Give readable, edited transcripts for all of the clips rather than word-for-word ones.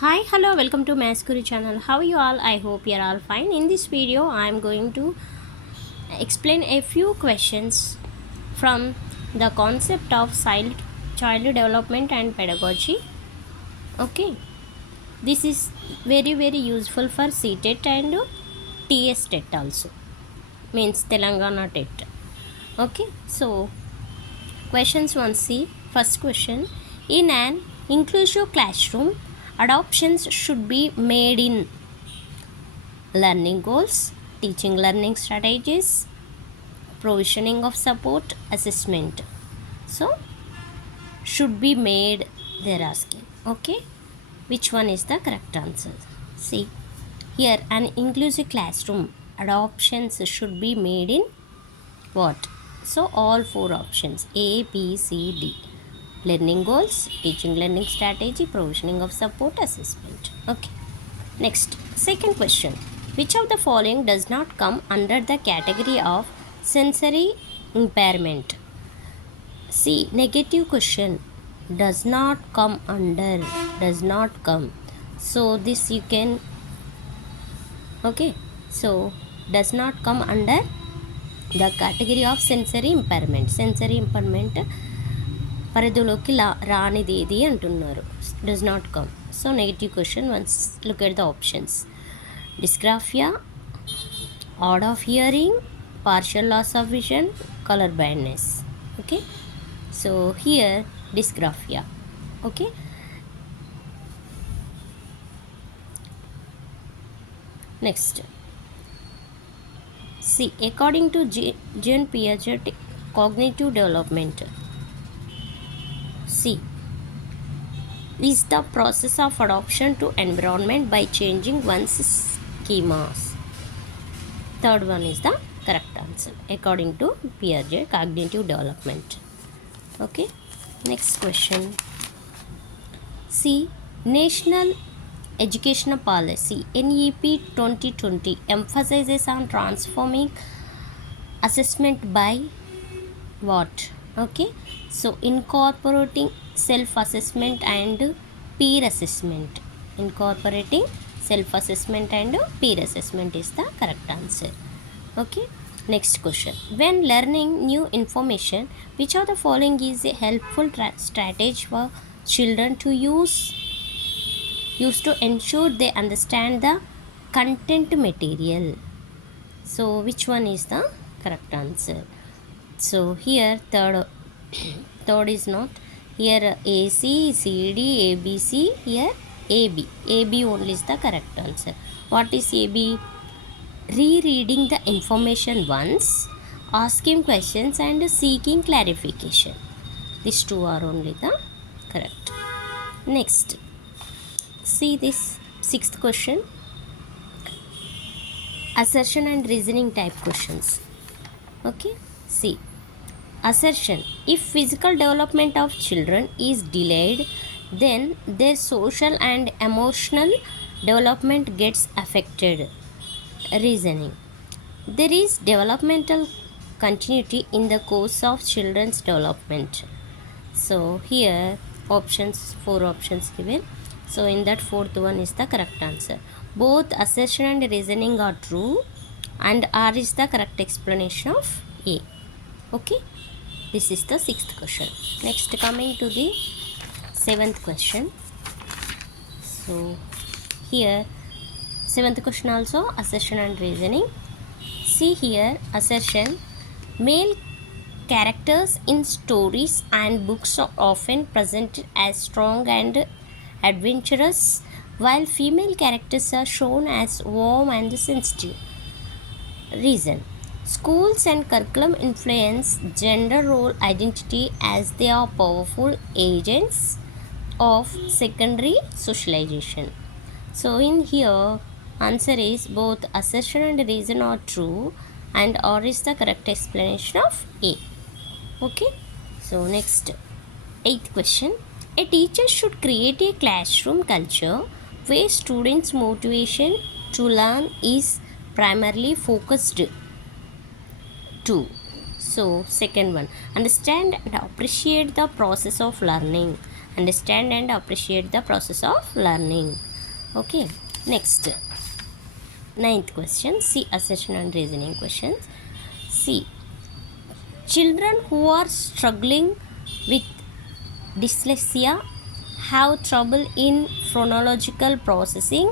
Hi, hello, welcome to Maskuri channel. How are you all? I hope you're all fine. In this video, I'm going to explain a few questions from the concept of child development and pedagogy. Okay, this is very useful for CTET and TS TET also, means Telangana TET. Okay, so questions 1C. First question: in an inclusive classroom, adoptions should be made in learning goals, teaching learning strategies, provisioning of support, assessment. So, should be made, they're asking. Okay, which one is the correct answer? See, here an inclusive classroom adoptions should be made in what? So, all four options A, B, C, D. Learning goals, teaching learning strategy, provisioning of support, assessment. Okay. Next, second question. Which of the following does not come under the category of sensory impairment? See, negative question does not come under, does not come. So, this you can, okay. So, does not come under the category of sensory impairment. Sensory impairment పరిధిలోకి రానిది ఏది అంటున్నారు. Does not come. So, negative question, once look at the options. Dysgraphia, odd of hearing, partial loss of vision, color blindness. Okay, so here dysgraphia. Okay, next, see, according to Jean Piaget cognitive development, C is the process of adoption to environment by changing one's schemas. Third one is the correct answer according to Piaget cognitive development. Okay, next question. See, National Educational Policy NEP 2020 emphasizes on transforming assessment by what? Okay, so incorporating self-assessment and peer assessment. Incorporating self-assessment and peer assessment is the correct answer. Okay, next question. When learning new information, which of the following is a helpful strategy for children to use to ensure they understand the content material? So, which one is the correct answer? So, here third is not. Here AC, CD, ABC, here AB. AB only is the correct answer. What is AB? Rereading the information once, asking questions and seeking clarification. These two are only the correct. Next, see this sixth question. Assertion and reasoning type questions. Okay, see, assertion: if physical development of children is delayed, then their social and emotional development gets affected. Reasoning: there is developmental continuity in the course of children's development. So here options, four options given. So in that fourth one is the correct answer. Both assertion and reasoning are true and R is the correct explanation of A. Okay, this is the sixth question. Next, coming to the seventh question. So here seventh question also assertion and reasoning. See here, assertion: male characters in stories and books are often presented as strong and adventurous, while female characters are shown as warm and sensitive. Reason: schools and curriculum influence gender role identity as they are powerful agents of secondary socialization. So in here, answer is both assertion and reason are true and R is the correct explanation of A. Okay, so next, eighth question. A teacher should create a classroom culture where students' motivation to learn is primarily focused to. So second one, understand and appreciate the process of learning understand and appreciate the process of learning. Okay, next, ninth question. See assertion and reasoning questions. See, children who are struggling with dyslexia have trouble in phonological processing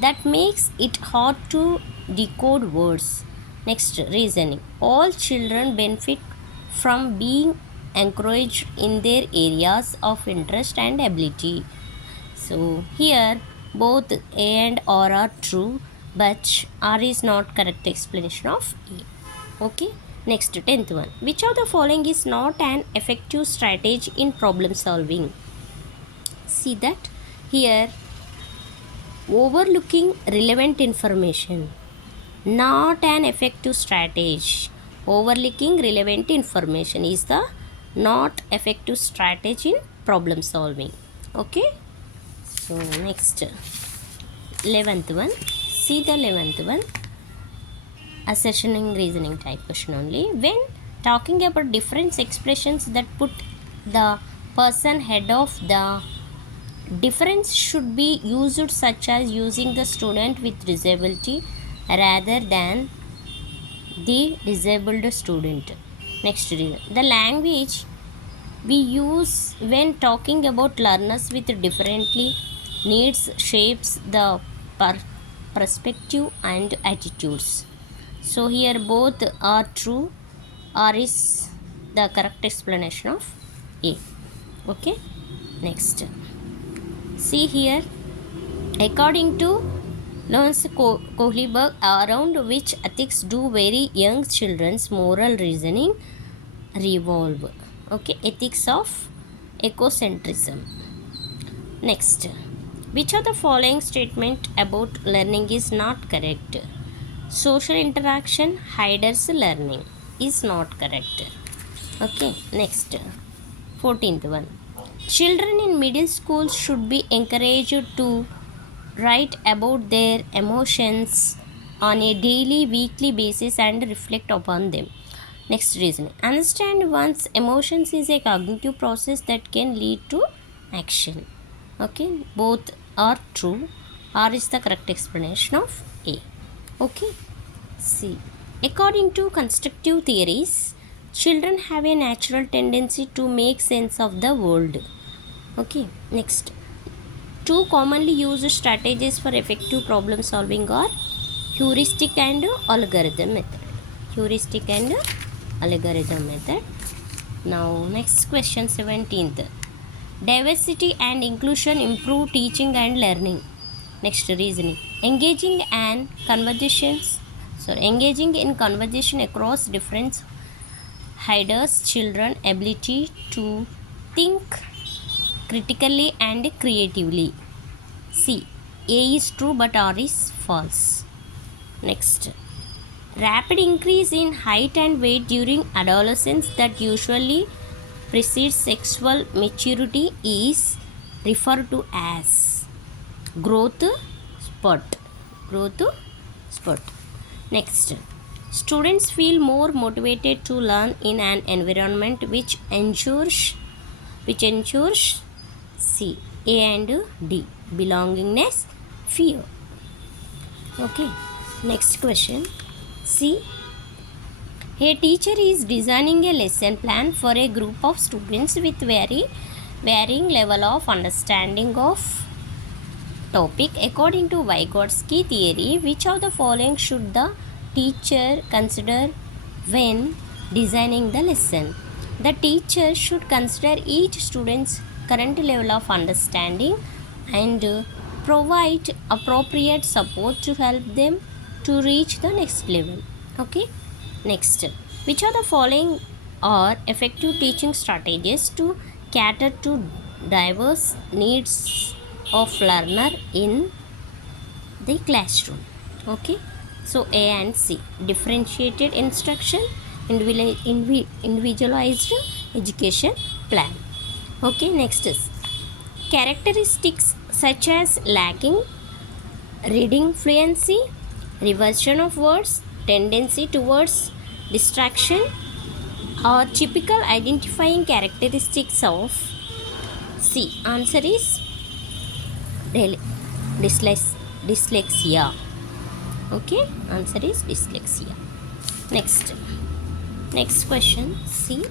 that makes it hard to decode words. Next, reasoning. All children benefit from being encouraged in their areas of interest and ability. So, here both A and R are true, but R is not correct explanation of A. Okay. Next, 10th one. Which of the following is not an effective strategy in problem solving? See that here, overlooking relevant information, not an effective strategy. Overlooking relevant information is the not effective strategy in problem solving. Okay. So next, 11th one. See the 11th one. Assertion and reasoning type question only. When talking about different expressions that put the person head of the difference should be used, such as using the student with disability rather than the disabled student. Next reason. The language we use when talking about learners with differently needs shapes the perspective and attitudes. So here both are true. R is the correct explanation of A. Okay. Next. See here, according to Lawrence Kohlberg, around which ethics do very young children's moral reasoning revolve. Okay, ethics of ecocentrism. Next, which of the following statement about learning is not correct? Social interaction hinders learning is not correct. Okay, next, 14th one. Children in middle school should be encouraged to write about their emotions on a daily, weekly basis and reflect upon them. Next reason. Understand one's emotions is a cognitive process that can lead to action. Okay, both are true. R is the correct explanation of A. Okay, see, according to constructive theories, children have a natural tendency to make sense of the world. Okay, next, two commonly used strategies for effective problem solving are heuristic and algorithm method. Heuristic and algorithm method. Now next question, 17th. Diversity and inclusion improve teaching and learning. Next, reasoning. Engaging in conversation across different hinders children ability to think critically and creatively. C. A is true but R is false. Next, rapid increase in height and weight during adolescence that usually precedes sexual maturity is referred to as growth spurt. Growth spurt. Next, students feel more motivated to learn in an environment which ensures C. A and D. Belongingness, fear. Okay. Next question. C. A teacher is designing a lesson plan for a group of students with varying level of understanding of topic. According to Vygotsky theory, which of the following should the teacher consider when designing the lesson? The teacher should consider each student's current level of understanding and provide appropriate support to help them to reach the next level. Okay. Next, which of the following are effective teaching strategies to cater to diverse needs of learner in the classroom? Okay, so A and C. Differentiated instruction, individualized education plan. Okay, next is characteristics such as lacking reading fluency, reversion of words, tendency towards distraction are typical identifying characteristics of C. Answer is dyslexia. Okay, answer is dyslexia. Next question. C.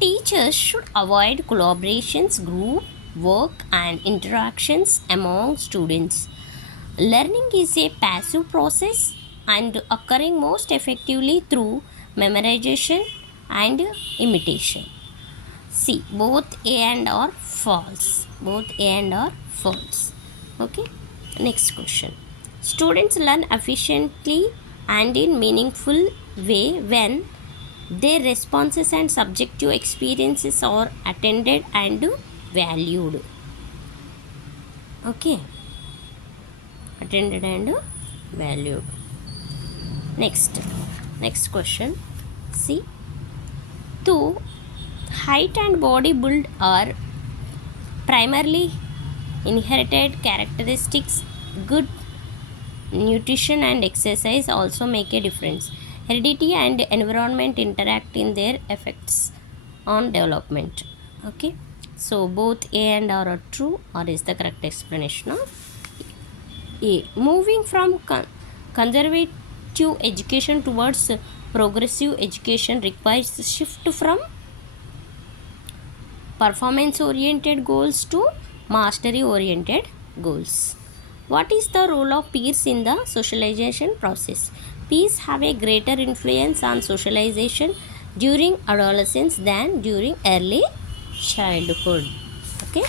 Teachers should avoid collaborations, group work, and interactions among students. Learning is a passive process and occurring most effectively through memorization and imitation. C. Both A and R false. Both A and R false. Okay. Next question. Students learn efficiently and in meaningful way when their responses and subjective experiences are attended and valued. Okay. Attended and valued. Next question. See, two, height and body build are primarily inherited characteristics. Good nutrition and exercise also make a difference. Heredity and environment interact in their effects on development. Okay, so both A and R are true, or is the correct explanation of A. Moving from conservative education towards progressive education requires a shift from performance oriented goals to mastery oriented goals. What is the role of peers in the socialization process? Peers have a greater influence on socialization during adolescence than during early childhood. Okay,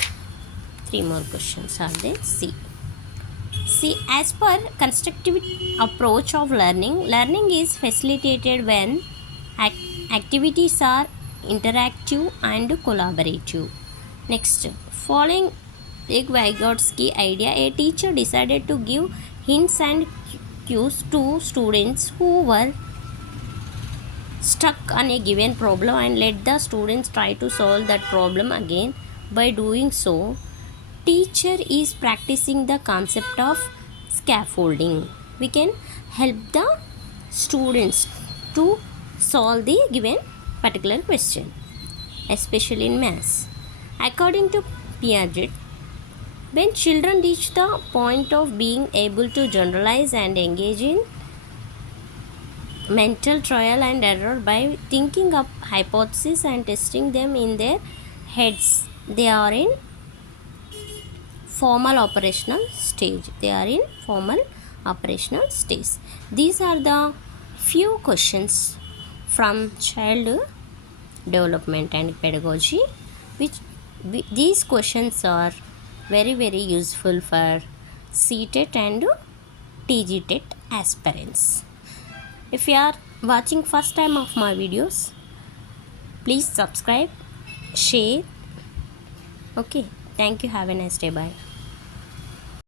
three more questions are there. See, as per constructive approach of learning, learning is facilitated when activities are interactive and collaborative. Next, following Vygotsky idea, a teacher decided to give hints and cues to students who were stuck on a given problem and let the students try to solve that problem again. By doing so, teacher is practicing the concept of scaffolding. We can help the students to solve the given particular question, especially in maths. According to Piaget, when children reach the point of being able to generalize and engage in mental trial and error by thinking up hypotheses and testing them in their heads, they are in formal operational stage. These are the few questions from child development and pedagogy, which these questions are very useful for CTET and TGTET aspirants. If you are watching first time of my videos, please subscribe, share. Okay, thank you. Have a nice day. Bye.